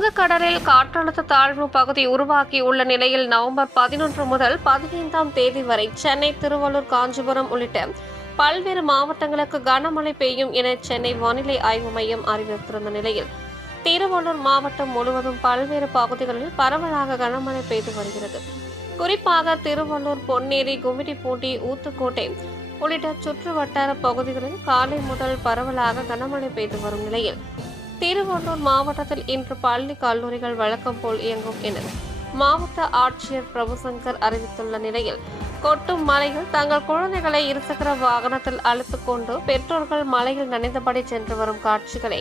வங்கக்கடலில் காற்றழுத்த தாழ்வு பகுதி உருவாகியுள்ள நிலையில் நவம்பர் 11 முதல் 15ஆம் தேதி வரை சென்னை, திருவள்ளூர், காஞ்சிபுரம் உள்ளிட்ட பல்வேறு மாவட்டங்களுக்கு கனமழை பெய்யும் என சென்னை வானிலை ஆய்வு மையம் அறிவித்திருந்த நிலையில் திருவள்ளூர் மாவட்டம் முழுவதும் பல்வேறு பகுதிகளில் பரவலாக கனமழை பெய்து வருகிறது. குறிப்பாக திருவள்ளூர், பொன்னேரி, கும்மிடிப்பூண்டி, ஊத்துக்கோட்டை உள்ளிட்ட சுற்று வட்டார பகுதிகளில் காலை முதல் பரவலாக கனமழை பெய்து வரும் நிலையில் திருவள்ளூர் மாவட்டத்தில் இன்று பள்ளி, கல்லூரிகள் வழக்கம் போல் இயங்கும் என மாவட்ட ஆட்சியர் பிரபுசங்கர் அறிவித்துள்ள நிலையில் கொட்டும் மழையில் தங்கள் குழந்தைகளை இருசக்கர வாகனத்தில் அழைத்துக் கொண்டு பெற்றோர்கள் மழையில் நனைந்தபடி சென்று வரும் காட்சிகளை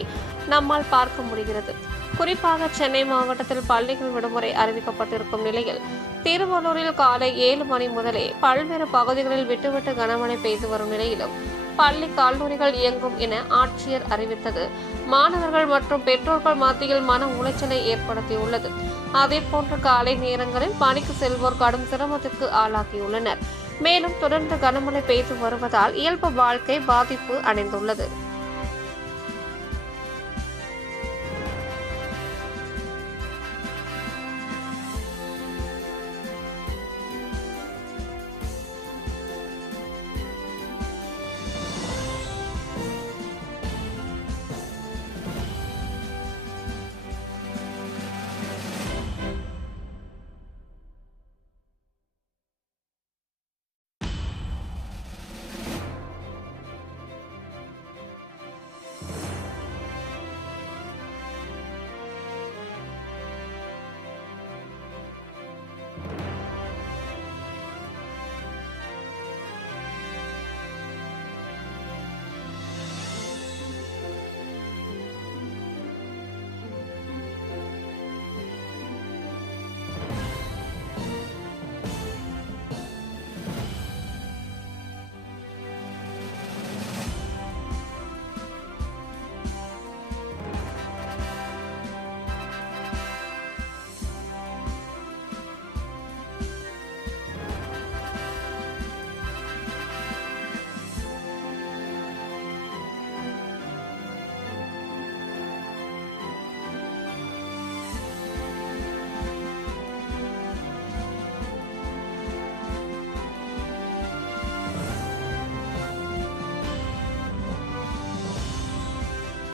நம்மால் பார்க்க முடிகிறது. குறிப்பாக சென்னை மாவட்டத்தில் பள்ளிகள் விடுமுறை அறிவிக்கப்பட்டிருக்கும் நிலையில் திருவள்ளூரில் காலை 7 மணி முதலே பல்வேறு பகுதிகளில் விட்டுவிட்டு கனமழை பெய்து வரும் நிலையிலும் பள்ளி, கல்லூரிகள் இயங்கும் என ஆட்சியர் அறிவித்தது மாணவர்கள் மற்றும் பெற்றோர்கள் மத்தியில் மன உளைச்சலை ஏற்படுத்தியுள்ளது. அதேபோன்று காலை நேரங்களில் பணிக்கு செல்வோர் கடும் சிரமத்திற்கு ஆளாகியுள்ளனர். மேலும் தொடர்ந்து கனமழை பெய்து வருவதால் இயல்பு வாழ்க்கை பாதிப்பு அடைந்துள்ளது.